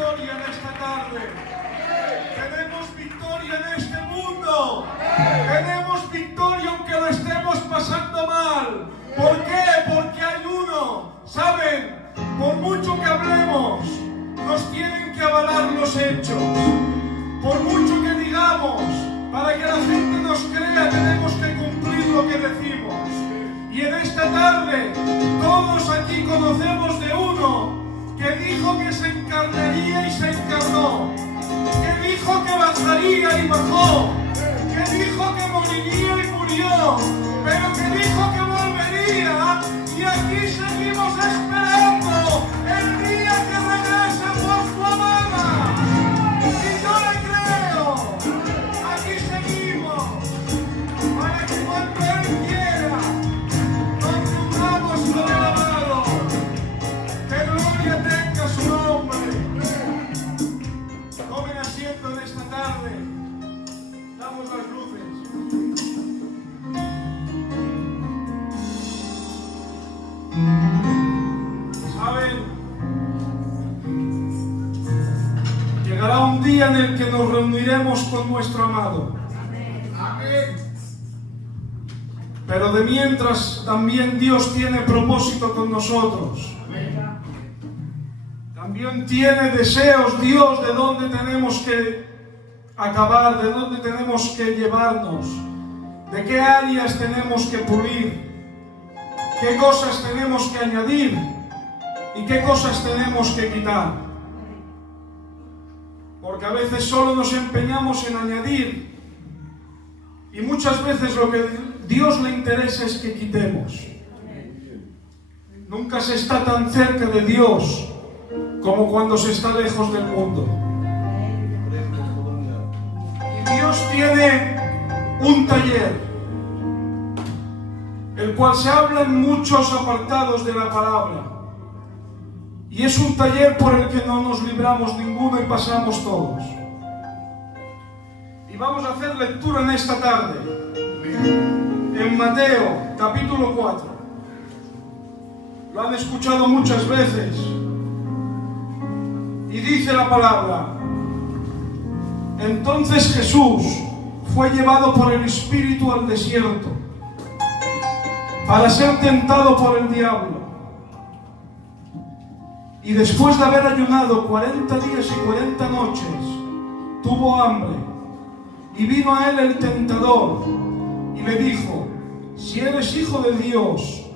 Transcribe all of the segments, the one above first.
victoria en esta tarde. Tenemos victoria en este mundo. Tenemos victoria aunque lo estemos pasando mal. ¿Por qué? Porque hay uno. ¿Saben? Por mucho que hablemos, nos tienen que avalar los hechos. Por mucho que digamos, para que la gente nos crea, tenemos que cumplir lo que decimos. Y en esta tarde, todos aquí conocemos de uno que dijo que se encarnaría y se encarnó, que dijo que bajaría y bajó, que dijo que moriría y murió, pero que dijo que volvería, y aquí seguimos esperando el día que regrese por su amada. Y yo le creo, aquí seguimos, para que cuando Él quiera, nos unamos con el amado. Que gloria tenga su nombre. Tomen asiento en esta tarde. Damos las luces. ¿Saben? Llegará un día en el que nos reuniremos con nuestro amado. Amén. Pero de mientras también Dios tiene propósito con nosotros. También tiene deseos Dios de dónde tenemos que acabar, de dónde tenemos que llevarnos, de qué áreas tenemos que pulir, qué cosas tenemos que añadir y qué cosas tenemos que quitar. Porque a veces solo nos empeñamos en añadir y muchas veces lo que Dios le interesa es que quitemos. Nunca se está tan cerca de Dios como cuando se está lejos del mundo. Y Dios tiene un taller, el cual se habla en muchos apartados de la palabra. Y es un taller por el que no nos libramos ninguno y pasamos todos. Y vamos a hacer lectura en esta tarde, en Mateo, capítulo 4. Lo han escuchado muchas veces. Y dice la palabra: entonces Jesús fue llevado por el Espíritu al desierto para ser tentado por el diablo. Y después de haber ayunado 40 días y 40 noches, tuvo hambre. Y vino a él el tentador y le dijo: si eres hijo de Dios,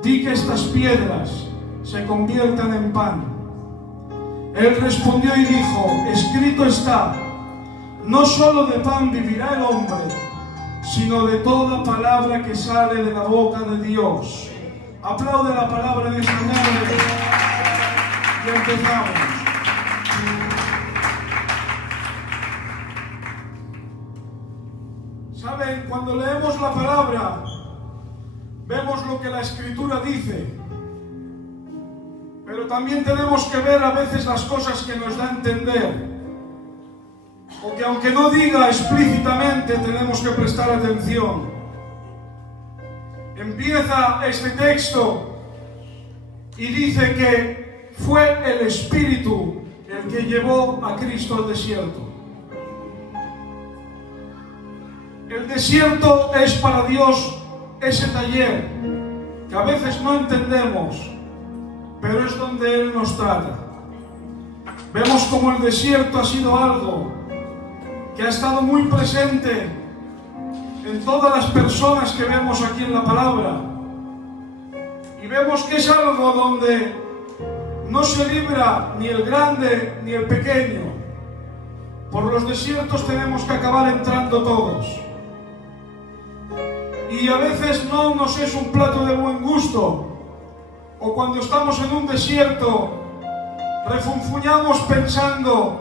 di que estas piedras se conviertan en pan. Él respondió y dijo: escrito está, no solo de pan vivirá el hombre, sino de toda palabra que sale de la boca de Dios. Aplaude la palabra de esta tarde. Y empezamos. ¿Saben? Cuando leemos la palabra, vemos lo que la Escritura dice. Pero también tenemos que ver a veces las cosas que nos da a entender. Porque aunque no diga explícitamente, tenemos que prestar atención. Empieza este texto y dice que fue el Espíritu el que llevó a Cristo al desierto. El desierto es para Dios ese taller que a veces no entendemos, pero es donde Él nos trata. Vemos como el desierto ha sido algo que ha estado muy presente en todas las personas que vemos aquí en la palabra. Y vemos que es algo donde no se libra ni el grande ni el pequeño. Por los desiertos tenemos que acabar entrando todos. Y a veces no nos es un plato de buen gusto. O cuando estamos en un desierto, refunfuñamos pensando,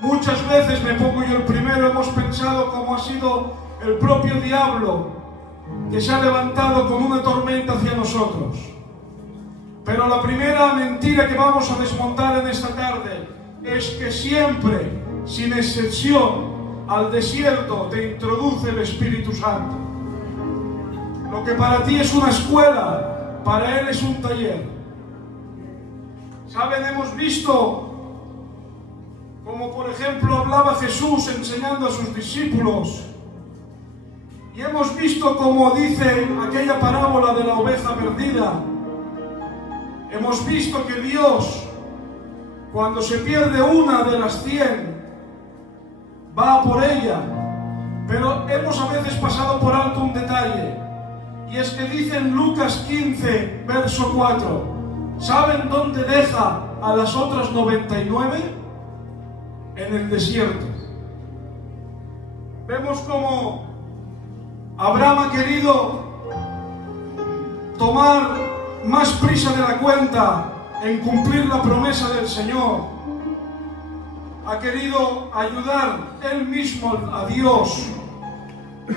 muchas veces, me pongo yo el primero, hemos pensado cómo ha sido el propio diablo que se ha levantado con una tormenta hacia nosotros. Pero la primera mentira que vamos a desmontar en esta tarde es que siempre, sin excepción, al desierto te introduce el Espíritu Santo. Lo que para ti es una escuela, para Él es un taller. ¿Saben? Hemos visto como por ejemplo hablaba Jesús enseñando a sus discípulos. Y hemos visto, como dice aquella parábola de la oveja perdida, hemos visto que Dios, cuando se pierde una de las 100, va a por ella. Pero hemos a veces pasado por alto un detalle, y es que dice en Lucas 15, verso 4, ¿saben dónde deja a las otras 99? En el desierto. Vemos como Abraham ha querido tomar más prisa de la cuenta en cumplir la promesa del Señor. Ha querido ayudar él mismo a Dios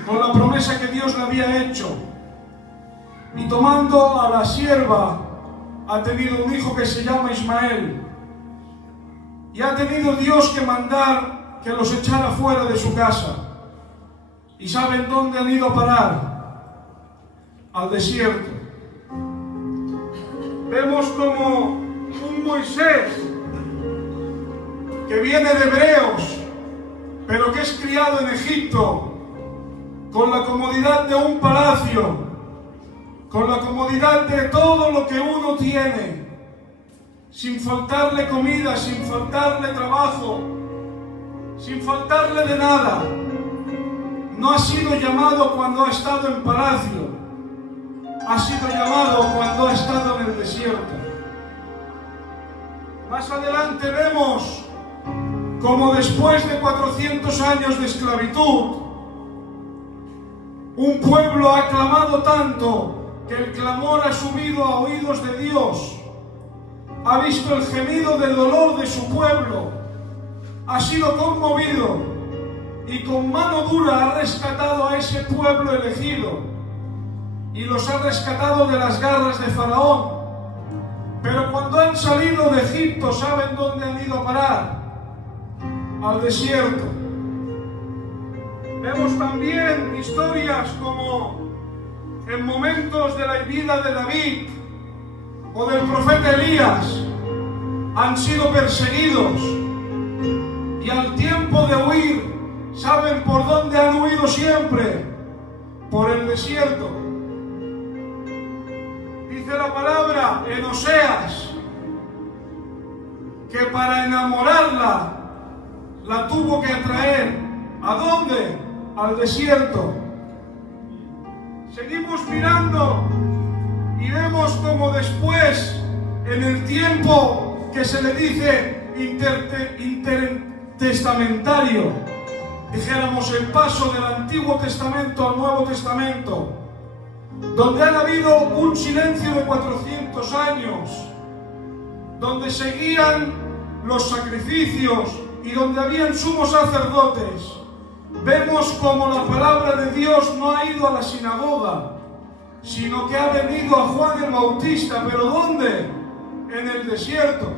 con la promesa que Dios le había hecho. Y tomando a la sierva, ha tenido un hijo que se llama Ismael. Y ha tenido Dios que mandar que los echara fuera de su casa. ¿Y saben dónde han ido a parar? Al desierto. Vemos como un Moisés que viene de Hebreos, pero que es criado en Egipto, con la comodidad de un palacio, con la comodidad de todo lo que uno tiene, sin faltarle comida, sin faltarle trabajo, sin faltarle de nada. No ha sido llamado cuando ha estado en palacio, ha sido llamado cuando ha estado en el desierto. Más adelante vemos como después de 400 años de esclavitud, un pueblo ha clamado tanto que el clamor ha subido a oídos de Dios. Ha visto el gemido del dolor de su pueblo, ha sido conmovido y con mano dura ha rescatado a ese pueblo elegido y los ha rescatado de las garras de Faraón. Pero cuando han salido de Egipto, ¿saben dónde han ido a parar? Al desierto. Vemos también historias como en momentos de la vida de David o del profeta Elías, han sido perseguidos y al tiempo de huir, ¿saben por dónde han huido siempre? Por el desierto. Dice la palabra en Oseas que para enamorarla la tuvo que atraer. ¿A dónde? Al desierto. Seguimos mirando y vemos como después, en el tiempo que se le dice intertestamentario, dijéramos el paso del Antiguo Testamento al Nuevo Testamento, donde han habido un silencio de 400 años, donde seguían los sacrificios y donde habían sumos sacerdotes, vemos como la palabra de Dios no ha ido a la sinagoga, sino que ha venido a Juan el Bautista. ¿Pero dónde? En el desierto.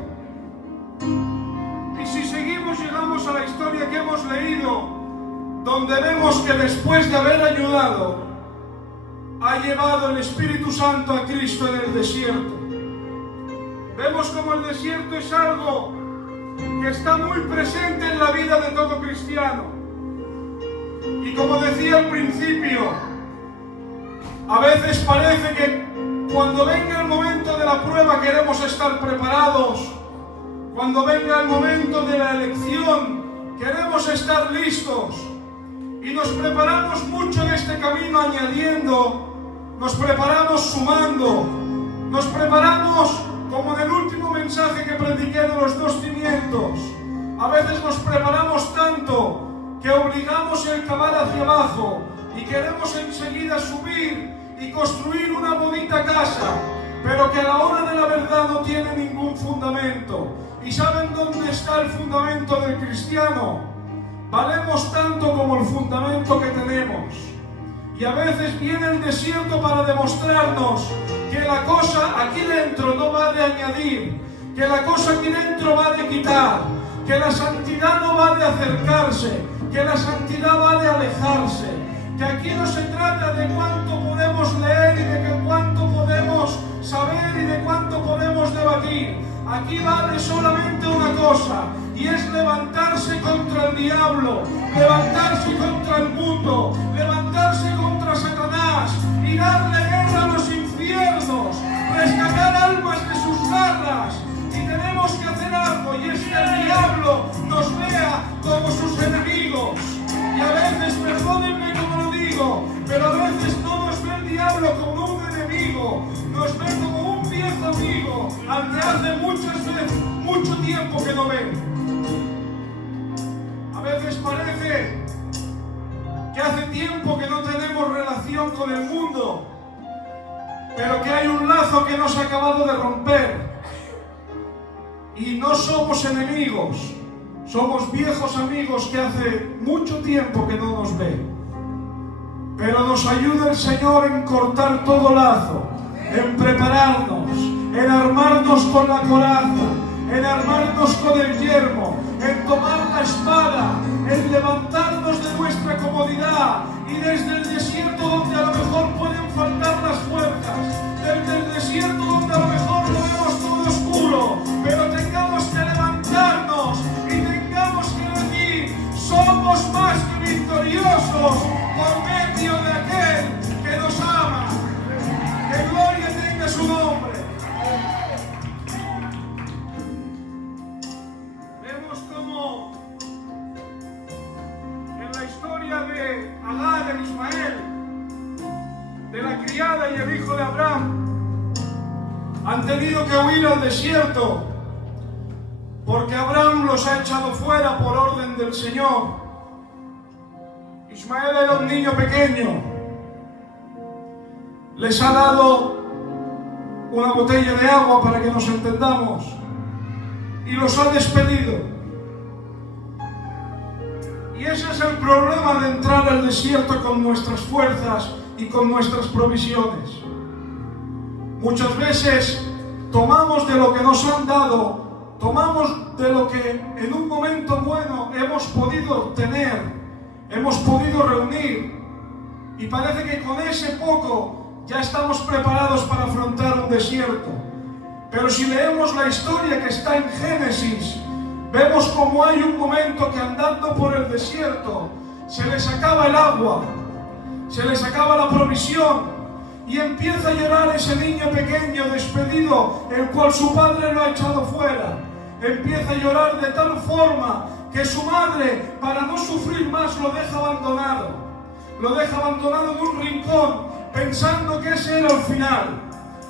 Y si seguimos, llegamos a la historia que hemos leído, donde vemos que después de haber ayudado, ha llevado el Espíritu Santo a Cristo en el desierto. Vemos como el desierto es algo que está muy presente en la vida de todo cristiano. Y como decía al principio, a veces parece que cuando venga el momento de la prueba queremos estar preparados. Cuando venga el momento de la elección queremos estar listos. Y nos preparamos mucho en este camino añadiendo, nos preparamos sumando, nos preparamos como en el último mensaje que prediqué de los 2 cimientos. A veces nos preparamos tanto que obligamos el cavar hacia abajo y queremos enseguida subir y construir una bonita casa, pero que a la hora de la verdad no tiene ningún fundamento. ¿Y saben dónde está el fundamento del cristiano? Valemos tanto como el fundamento que tenemos. Y a veces viene el desierto para demostrarnos que la cosa aquí dentro no va de añadir, que la cosa aquí dentro va de quitar, que la santidad no va de acercarse, que la santidad va de alejarse, que aquí no se trata de cuánto podemos leer y de cuánto podemos saber y de cuánto podemos debatir. Aquí vale solamente una cosa, y es levantarse contra el diablo, levantarse contra el mundo, levantarse contra Satanás y darle guerra a los infiernos, rescatar almas de sus garras. Y tenemos que hacer algo, y es que el diablo nos vea como sus enemigos. Y a veces, perdónenme como lo digo, pero a veces no nos ve el diablo como un enemigo, nos ve como un viejo amigo al que hace mucho tiempo que no ve. A veces parece que hace tiempo que no tenemos relación con el mundo, pero que hay un lazo que no se ha acabado de romper. Y no somos enemigos, somos viejos amigos que hace mucho tiempo que no nos ve. Pero nos ayuda el Señor en cortar todo lazo, en prepararnos, en armarnos con la coraza, en armarnos con el yermo, en tomar la espada, en levantarnos de nuestra comodidad y desde el desierto donde a lo mejor pueden faltar las fuerzas, desde el desierto donde a lo mejor lo vemos todo oscuro, pero tengamos que levantarnos y tengamos que decir: somos más que victoriosos por medio de aquel que nos ama. Que gloria tenga su nombre. Vemos como en la historia de Agar e Ismael, de la criada y el hijo de Abraham, han tenido que huir al desierto porque Abraham los ha echado fuera por orden del Señor. Ismael era un niño pequeño. Les ha dado una botella de agua para que nos entendamos y los ha despedido. Y ese es el problema de entrar al desierto con nuestras fuerzas y con nuestras provisiones. Muchas veces tomamos de lo que nos han dado, tomamos de lo que en un momento bueno hemos podido obtener, hemos podido reunir, y parece que con ese poco ya estamos preparados para afrontar un desierto. Pero si leemos la historia que está en Génesis, vemos como hay un momento que andando por el desierto se les acaba el agua, se les acaba la provisión, y empieza a llorar ese niño pequeño despedido, el cual su padre lo ha echado fuera. Empieza a llorar de tal forma que su madre, para no sufrir más, lo deja abandonado. Lo deja abandonado en un rincón, pensando que ese era el final,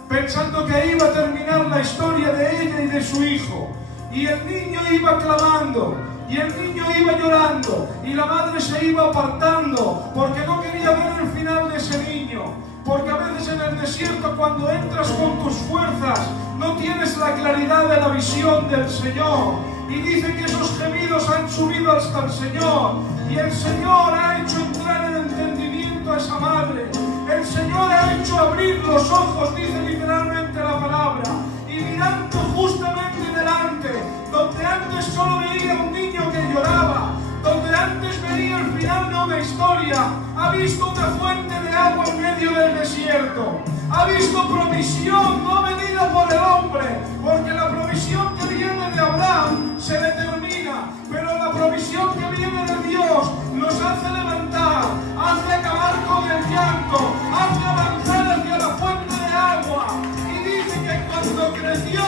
pensando que ahí iba a terminar la historia de ella y de su hijo. Y el niño iba clamando, y el niño iba llorando, y la madre se iba apartando, porque no quería ver el final de ese niño. Porque a veces en el desierto, cuando entras con tus fuerzas, no tienes la claridad de la visión del Señor. Y dice que esos gemidos han subido hasta el Señor, y el Señor ha hecho entrar en entendimiento a esa madre. El Señor ha hecho abrir los ojos, dice literalmente la palabra, y mirando justamente delante, donde antes solo veía un niño que lloraba, donde antes veía el final de una historia, ha visto una fuente de agua en medio del desierto. Ha visto provisión no venida por el hombre, porque la provisión que viene de Abraham se determina, pero la provisión que viene de Dios nos hace levantar, hace acabar con el llanto, hace avanzar hacia la fuente de agua. Y dice que cuando creció,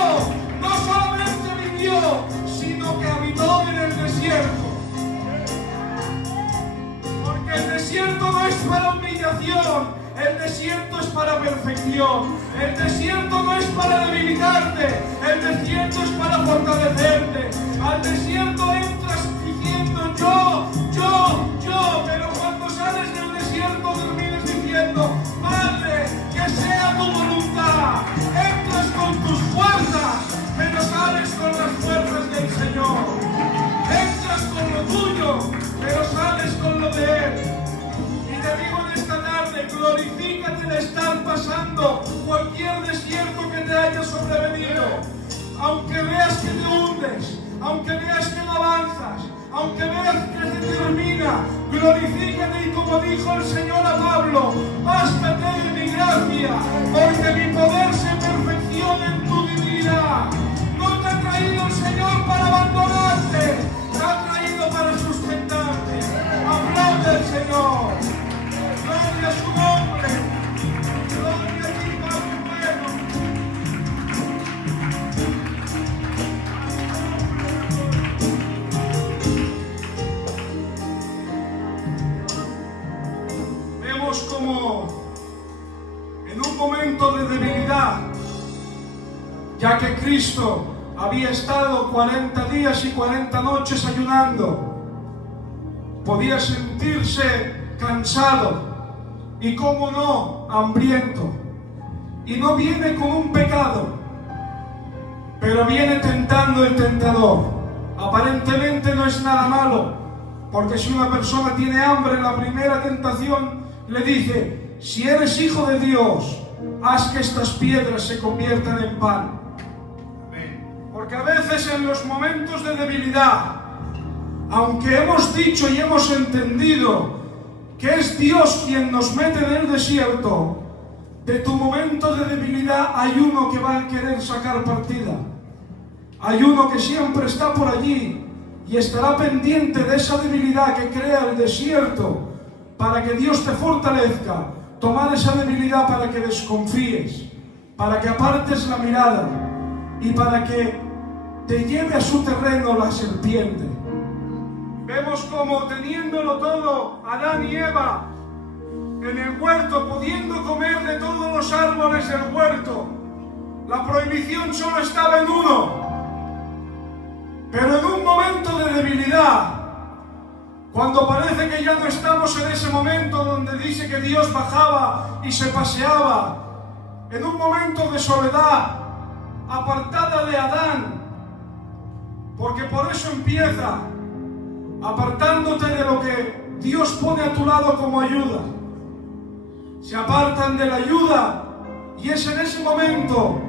no solamente vivió, sino que habitó en el desierto. Porque el desierto no es para humillación, el desierto es para perfección. El desierto no es para debilitarte, el desierto es para fortalecerte. Al desierto entras diciendo yo, pero cuando sales del desierto termines diciendo: Padre, que sea tu voluntad. Entras con tus fuerzas, pero sales con las fuerzas del Señor. Entras con lo tuyo, pero sales con lo de Él. Y te digo en esta tarde, glorifícate de estar pasando cualquier desierto que te haya sobrevenido. Aunque veas que te hundes, aunque veas que no avanzas, aunque veas que se termina, glorifícate, y como dijo el Señor a Pablo: bástate de mi gracia, porque mi poder se perfecciona en tu debilidad. No te ha traído el Señor para abandonarte, ayuno en un momento de debilidad, ya que Cristo había estado 40 días y 40 noches ayunando. Podía sentirse cansado y, cómo no, hambriento. Y no viene con un pecado, pero viene tentando el tentador. Aparentemente no es nada malo, porque si una persona tiene hambre, en la primera tentación le dice: si eres hijo de Dios, haz que estas piedras se conviertan en pan. Porque a veces en los momentos de debilidad, aunque hemos dicho y hemos entendido que es Dios quien nos mete en el desierto, de tu momento de debilidad hay uno que va a querer sacar partida. Hay uno que siempre está por allí y estará pendiente de esa debilidad que crea el desierto para que Dios te fortalezca. Tomar esa debilidad para que desconfíes, para que apartes la mirada y para que te lleve a su terreno la serpiente. Vemos como, teniéndolo todo, Adán y Eva en el huerto, pudiendo comer de todos los árboles del huerto, la prohibición solo estaba en uno. Pero en un momento de debilidad, cuando parece que ya no estamos en ese momento donde dice que Dios bajaba y se paseaba, en un momento de soledad, apartada de Adán, porque por eso empieza, apartándote de lo que Dios pone a tu lado como ayuda. Se apartan de la ayuda y es en ese momento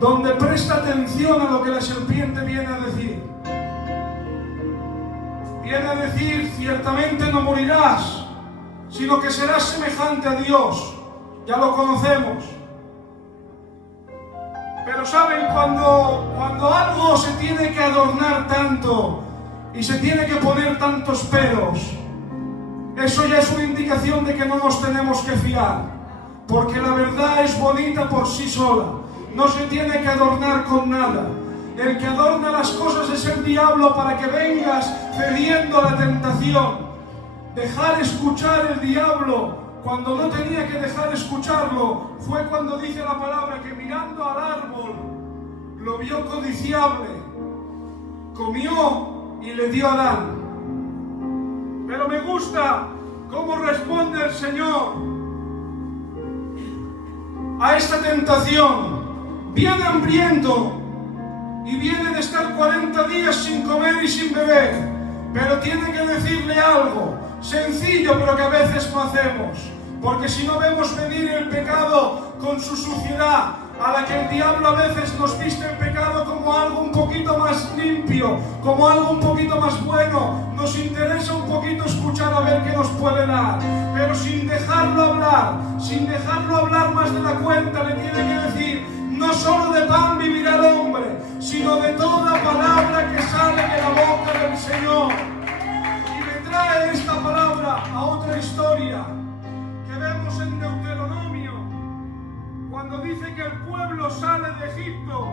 donde presta atención a lo que la serpiente viene a decir. Viene a decir: ciertamente no morirás, sino que serás semejante a Dios. Ya lo conocemos. Pero saben, cuando algo se tiene que adornar tanto y se tiene que poner tantos peros, eso ya es una indicación de que no nos tenemos que fiar, porque la verdad es bonita por sí sola, no se tiene que adornar con nada. El que adorna las cosas es el diablo para que vengas cediendo a la tentación. Dejar escuchar el diablo cuando no tenía que dejar escucharlo fue cuando dice la palabra que, mirando al árbol, lo vio codiciable, comió y le dio a Adán. Pero me gusta cómo responde el Señor a esta tentación. Viene hambriento y viene de estar 40 días sin comer y sin beber, pero tiene que decirle algo sencillo, pero que a veces no hacemos, porque si no vemos venir el pecado con su suciedad, a la que el diablo a veces nos viste el pecado como algo un poquito más limpio, como algo un poquito más bueno, nos interesa un poquito escuchar a ver qué nos puede dar, pero sin dejarlo hablar más de la cuenta, le tiene que decir: no solo de pan vivirá el hombre, sino de toda palabra que sale de la boca del Señor. Y me trae esta palabra a otra historia que vemos en Deuteronomio, cuando dice que el pueblo sale de Egipto.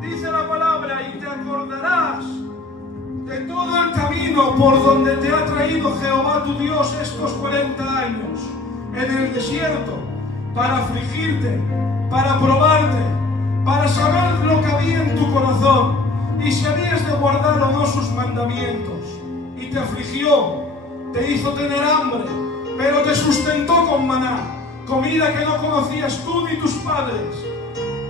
Dice la palabra: y te acordarás de todo el camino por donde te ha traído Jehová tu Dios estos 40 años en el desierto, para afligirte, para probarte, para saber lo que había en tu corazón y si habías de guardar o no sus mandamientos. Y te afligió, te hizo tener hambre, pero te sustentó con maná, comida que no conocías tú ni tus padres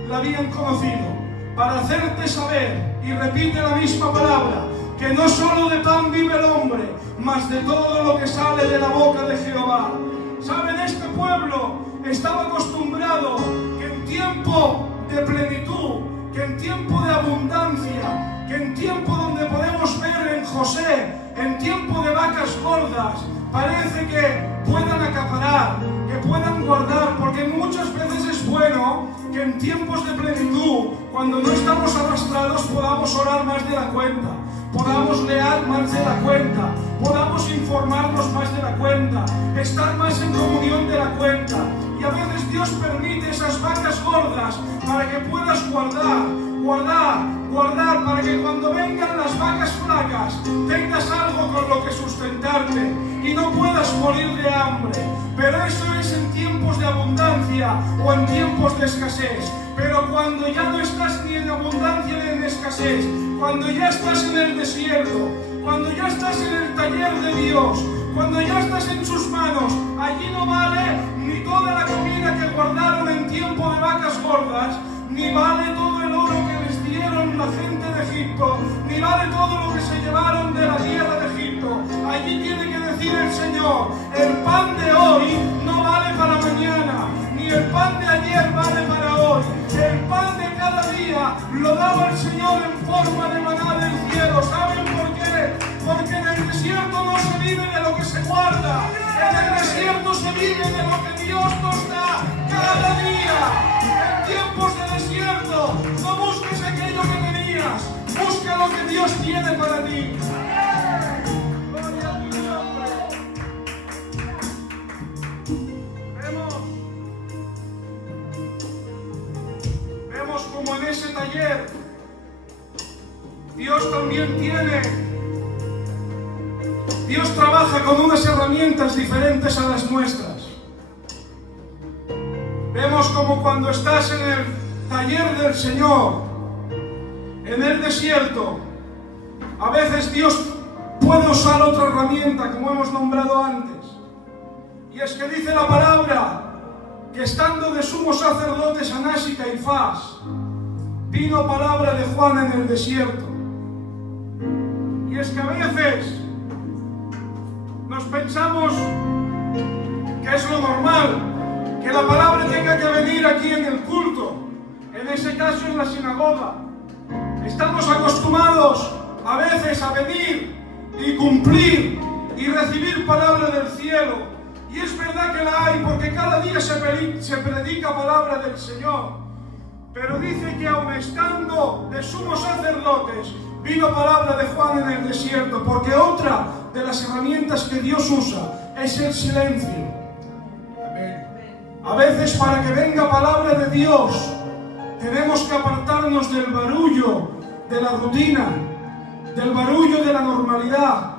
la habían conocido, para hacerte saber, y repite la misma palabra, que no solo de pan vive el hombre, mas de todo lo que sale de la boca de Jehová. ¿Saben? Este pueblo estaba acostumbrado que en tiempo de plenitud, que en tiempo de abundancia, que en tiempo donde podemos ver en José, en tiempo de vacas gordas, parece que puedan acaparar, que puedan guardar, porque muchas veces es bueno que en tiempos de plenitud, cuando no estamos arrastrados, podamos orar más de la cuenta, podamos leer más de la cuenta, podamos informarnos más de la cuenta, estar más en comunión de la cuenta. Y a veces Dios permite esas vacas gordas para que puedas guardar guardar para que cuando vengan las vacas flacas tengas algo con lo que sustentarte y no puedas morir de hambre. Pero eso es en tiempos de abundancia o en tiempos de escasez. Pero cuando ya no estás ni en abundancia ni en escasez, cuando ya estás en el desierto, cuando ya estás en el taller de Dios, cuando ya estás en sus manos, allí no vale ni toda la comida que guardaron en tiempo de vacas gordas, ni vale todo el oro que les dieron la gente de Egipto, ni vale todo lo que se llevaron de la tierra de Egipto. Allí tiene que decir el Señor, el pan de hoy no vale para mañana, ni el pan de ayer vale para hoy. El pan de cada día lo daba el Señor en forma de maná del cielo. ¿Saben por qué? Porque en el desierto no se vive de lo que se guarda. En el desierto se vive de lo que Dios nos da cada día. En tiempos de desierto no busques aquello que tenías, busca lo que Dios tiene para ti. Gloria a tu nombre. Vemos como en ese taller Dios también Dios trabaja con unas herramientas diferentes a las nuestras. Vemos como cuando estás en el taller del Señor, en el desierto, a veces Dios puede usar otra herramienta, como hemos nombrado antes. Y es que dice la palabra que estando de sumos sacerdotes Anás y Caifás, vino palabra de Juan en el desierto. Y es que a veces nos pensamos que es lo normal, que la palabra tenga que venir aquí en el culto, en ese caso en la sinagoga. Estamos acostumbrados a veces a venir y cumplir y recibir palabra del cielo. Y es verdad que la hay, porque cada día se predica palabra del Señor. Pero dice que aun estando de sumos sacerdotes, vino palabra de Juan en el desierto, porque otra de las herramientas que Dios usa es el silencio. A veces para que venga palabra de Dios, tenemos que apartarnos del barullo de la rutina, del barullo de la normalidad.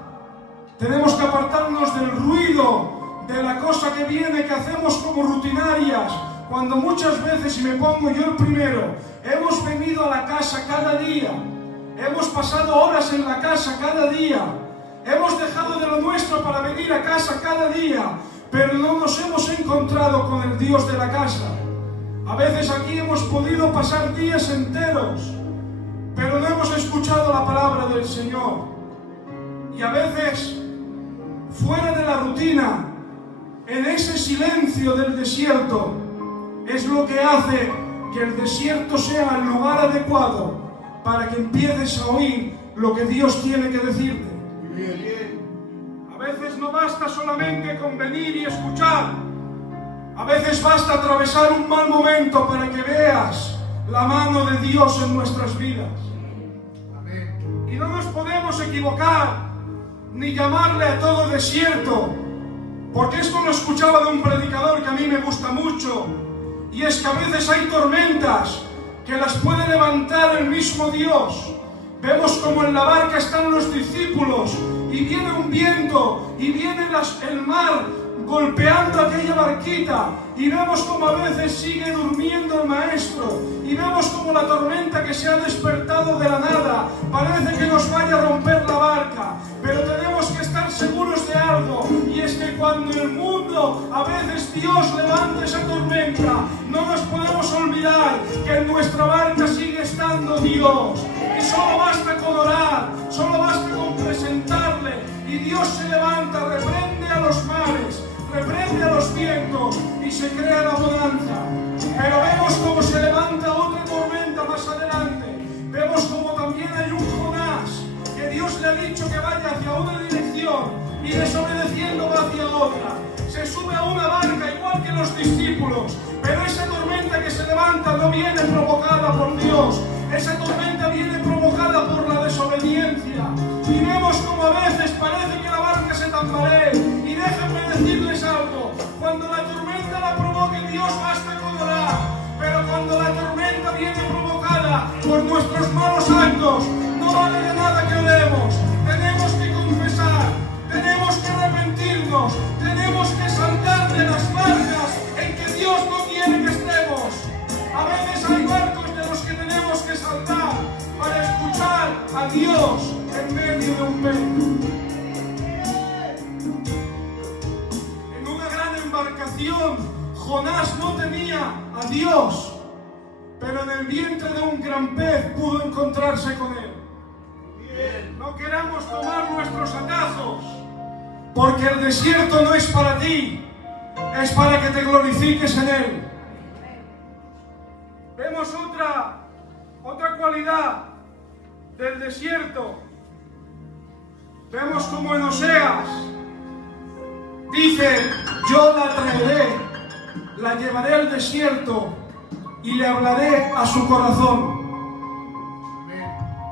Tenemos que apartarnos del ruido, de la cosa que viene, que hacemos como rutinarias, cuando muchas veces, y me pongo yo el primero, hemos venido a la casa cada día, hemos pasado horas en la casa cada día, hemos dejado de lo nuestro para venir a casa cada día, pero no nos hemos encontrado con el Dios de la casa. A veces aquí hemos podido pasar días enteros, pero no hemos escuchado la palabra del Señor. Y a veces, fuera de la rutina, en ese silencio del desierto, es lo que hace que el desierto sea el lugar adecuado para que empieces a oír lo que Dios tiene que decirte. A veces no basta solamente con venir y escuchar. A veces basta atravesar un mal momento para que veas la mano de Dios en nuestras vidas. Y no nos podemos equivocar ni llamarle a todo desierto, porque esto lo escuchaba de un predicador que a mí me gusta mucho, y es que a veces hay tormentas que las puede levantar el mismo Dios. Vemos como en la barca están los discípulos y viene un viento y viene el mar golpeando aquella barquita, y vemos como a veces sigue durmiendo el maestro, y vemos como la tormenta que se ha despertado de la nada parece que nos vaya a romper la barca. Pero tenemos que estar seguros de algo, y es que cuando el mundo, a veces Dios levanta esa tormenta, no nos podemos olvidar que en nuestra barca sigue estando Dios, y solo basta con orar, solo basta con presentarle, y Dios se levanta, reprende a los mares, reprende a los vientos y se crea la bonanza. Pero vemos cómo se levanta otra tormenta más adelante. Vemos como también hay un Jonás que Dios le ha dicho que vaya hacia una dirección y desobedeciendo va hacia otra. Se sube a una barca igual que los discípulos, pero esa tormenta que se levanta no viene provocada por Dios. Esa tormenta viene provocada por la desobediencia. Y vemos como a veces parece que la barca se tambalee. Y déjenme decirles algo: cuando la tormenta la provoque Dios, basta con orar. Pero cuando la tormenta viene provocada por nuestros malos actos, a Dios en medio de un pez. En una gran embarcación, Jonás no tenía a Dios, pero en el vientre de un gran pez pudo encontrarse con él. No queramos tomar nuestros atajos, porque el desierto no es para ti, es para que te glorifiques en él. Vemos otra cualidad del desierto. Vemos como en Oseas dice: yo la traeré, la llevaré al desierto y le hablaré a su corazón.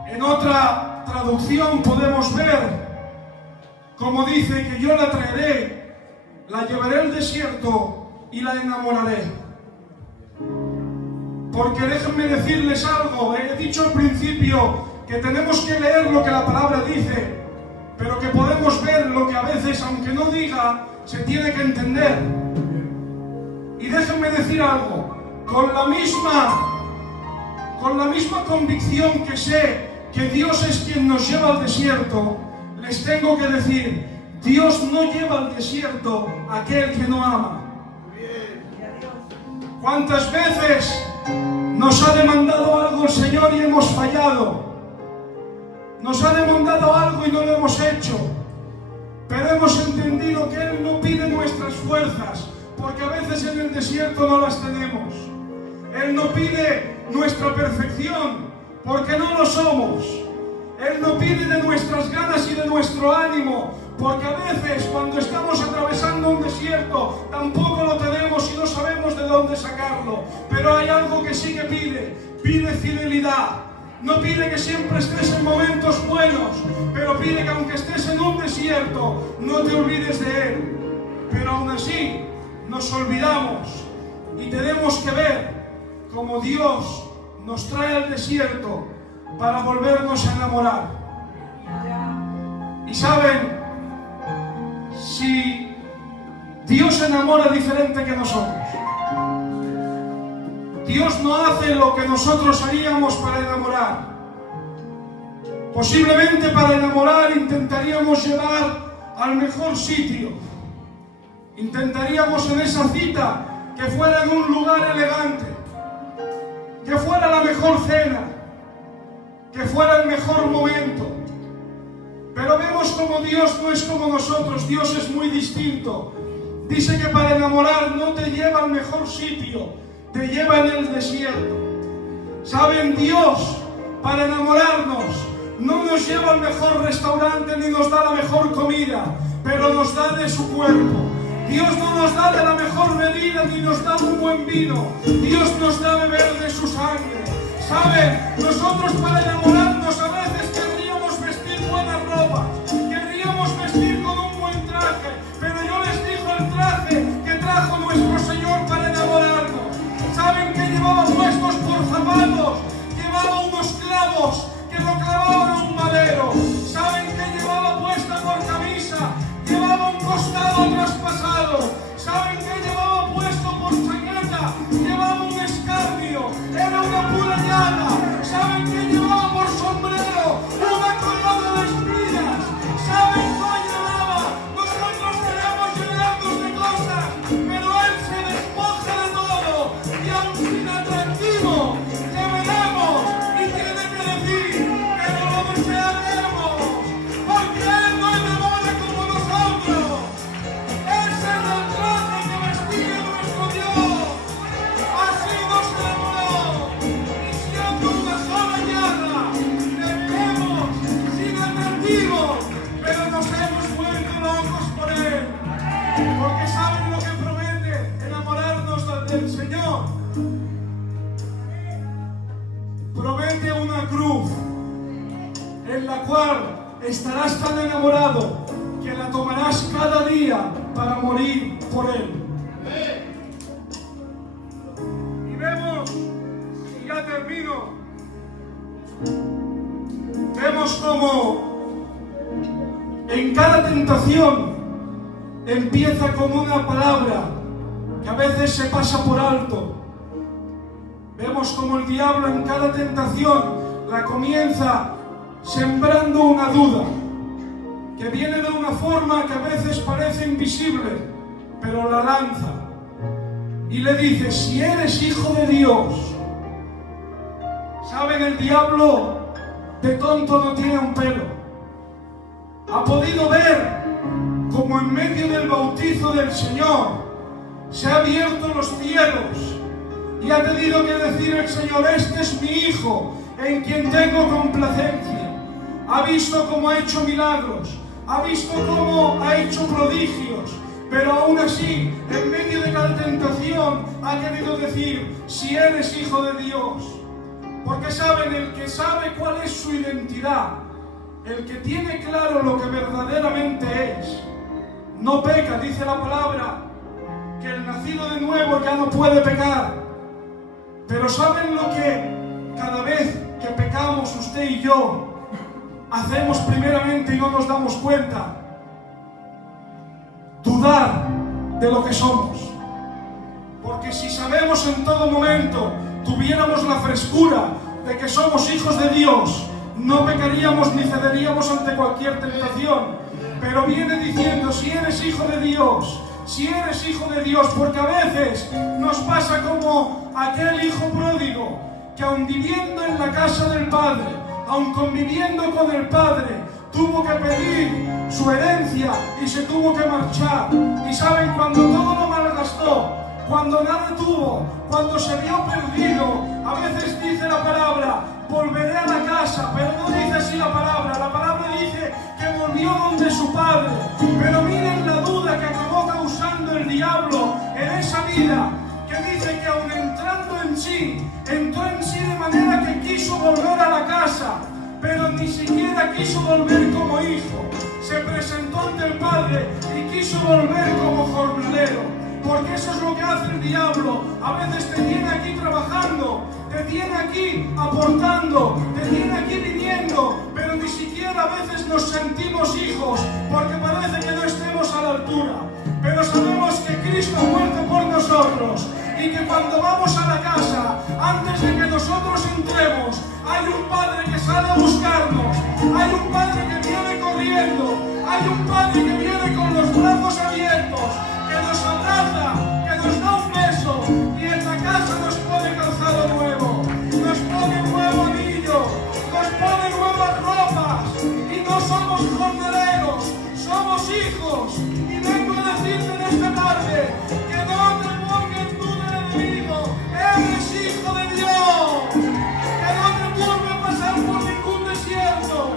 En otra traducción podemos ver como dice que yo la traeré, la llevaré al desierto y la enamoraré. Porque déjenme decirles algo, he dicho al principio que tenemos que leer lo que la palabra dice, pero que podemos ver lo que a veces, aunque no diga, se tiene que entender. Y déjenme decir algo, con la misma convicción que sé que Dios es quien nos lleva al desierto, les tengo que decir, Dios no lleva al desierto a aquel que no ama. ¿Cuántas veces nos ha demandado algo el Señor y hemos fallado? Nos ha demandado algo y no lo hemos hecho. Pero hemos entendido que Él no pide nuestras fuerzas, porque a veces en el desierto no las tenemos. Él no pide nuestra perfección, porque no lo somos. Él no pide de nuestras ganas y de nuestro ánimo, porque a veces cuando estamos atravesando un desierto tampoco lo tenemos y no sabemos de dónde sacarlo. Pero hay algo que sí que pide fidelidad. No pide que siempre estés en momentos buenos, pero pide que aunque estés en un desierto, no te olvides de Él. Pero aún así, nos olvidamos y tenemos que ver cómo Dios nos trae al desierto para volvernos a enamorar. Y saben, si Dios se enamora diferente que nosotros, Dios no hace lo que nosotros haríamos para enamorar. Posiblemente para enamorar intentaríamos llevar al mejor sitio. Intentaríamos en esa cita que fuera en un lugar elegante, que fuera la mejor cena, que fuera el mejor momento. Pero vemos como Dios no es como nosotros, Dios es muy distinto. Dice que para enamorar no te lleva al mejor sitio, te lleva en el desierto. ¿Saben? Dios, para enamorarnos, no nos lleva al mejor restaurante ni nos da la mejor comida, pero nos da de su cuerpo. Dios no nos da de la mejor bebida ni nos da un buen vino. Dios nos da beber de su sangre. ¿Saben? Nosotros para enamorarnos a veces querríamos vestir buenas ropas, querríamos vestir con un buen traje, pero yo les digo el traje que trajo nuestro Señor para enamorarnos. ¿Saben que llevaba puestos por zapatos? Llevaba unos clavos que lo clavaban a un madero. ¿Saben que llevaba puesta por camisa? Llevaba un costado traspasado. ¿Saben que llevaba puesto por chaqueta? Llevaba un escarnio, era una pura llaga. ¿Saben que llevaba por sombrero? Una corona de espinas. ¿Saben qué llevaba? Nosotros queremos llenarnos de cosas, pero Él se despoja de todo. Y aun sin atractivo, le veremos y tiene que decir que no lo desearemos, porque Él no enamora como nosotros. Ese es el traje que vestía nuestro Dios. Así nos enamoró, y siendo una sola llaga, le vemos sin atractivo, pero nos hemos vuelto locos por Él. Porque saben lo que promete enamorarnos del Señor. Promete una cruz en la cual estarás tan enamorado que la tomarás cada día para morir por Él. Y vemos, y ya termino, vemos como en cada tentación empieza con una palabra que a veces se pasa por alto. Vemos como el diablo en cada tentación la comienza sembrando una duda que viene de una forma que a veces parece invisible, pero la lanza y le dice: si eres hijo de Dios. ¿Saben? El diablo de tonto no tiene un pelo. Ha podido ver como en medio del bautizo del Señor se han abierto los cielos y ha tenido que decir el Señor: este es mi Hijo en quien tengo complacencia. Ha visto cómo ha hecho milagros, ha visto cómo ha hecho prodigios, pero aún así, en medio de cada tentación, ha querido decir: si eres hijo de Dios. Porque saben, el que sabe cuál es su identidad, el que tiene claro lo que verdaderamente es, no peca. Dice la palabra que el nacido de nuevo ya no puede pecar. Pero ¿saben lo que cada vez que pecamos usted y yo hacemos primeramente y no nos damos cuenta? Dudar de lo que somos. Porque si sabemos en todo momento, tuviéramos la frescura de que somos hijos de Dios, no pecaríamos ni cederíamos ante cualquier tentación. Pero viene diciendo: si eres hijo de Dios, si eres hijo de Dios, porque a veces nos pasa como aquel hijo pródigo, que aun viviendo en la casa del Padre, aun conviviendo con el Padre, tuvo que pedir su herencia y se tuvo que marchar. Y saben, cuando todo lo malgastó, cuando nada tuvo, cuando se vio perdido, a veces dice la palabra: volveré a la casa, pero no dice así la palabra dice que volvió donde su padre. Pero miren la duda que acabó causando el diablo en esa vida, que dice que aun entrando en sí, entró en sí de manera que quiso volver a la casa, pero ni siquiera quiso volver como hijo. Se presentó ante el Padre y quiso volver como jornalero. Porque eso es lo que hace el diablo. A veces te tiene aquí trabajando, te tiene aquí aportando, te tiene aquí viniendo, pero ni siquiera a veces nos sentimos hijos, porque parece que no estemos a la altura. Pero sabemos que Cristo ha muerto por nosotros y que cuando vamos a la casa, antes de que nosotros entremos, hay un Padre que sale a buscarnos, hay un Padre que viene corriendo, hay un Padre que viene con los brazos abiertos, que nos abraza, que nos da un beso, y en la casa nos pone calzado nuevo, nos pone un nuevo anillo, nos pone nuevas ropas, y no somos jornaleros, somos hijos. Y vengo a decirte en esta tarde que no te pongas en duda el enemigo, eres hijo de Dios, que no te vuelve a pasar por ningún desierto,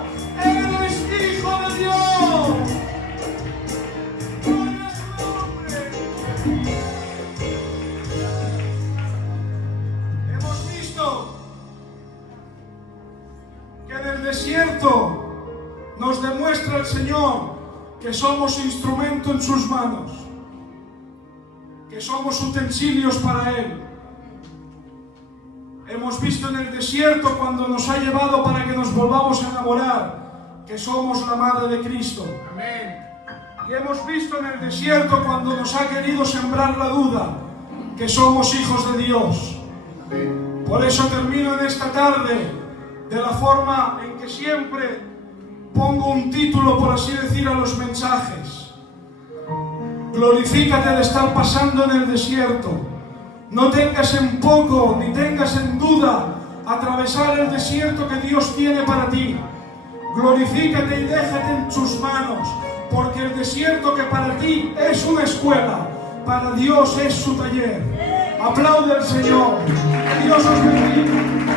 eres hijo de Dios. Hemos visto que en el desierto nos demuestra el Señor que somos instrumento en sus manos, que somos utensilios para Él. Hemos visto en el desierto, cuando nos ha llevado para que nos volvamos a enamorar, que somos la madre de Cristo. Amén. Y hemos visto en el desierto, cuando nos ha querido sembrar la duda, que somos hijos de Dios. Amén. Por eso termino en esta tarde de la forma en que siempre pongo un título, por así decir, a los mensajes. Glorifícate de estar pasando en el desierto. No tengas en poco ni tengas en duda atravesar el desierto que Dios tiene para ti. Glorifícate y déjate en sus manos, porque el desierto que para ti es una escuela, para Dios es su taller. Aplaude al Señor. Que Dios os bendiga.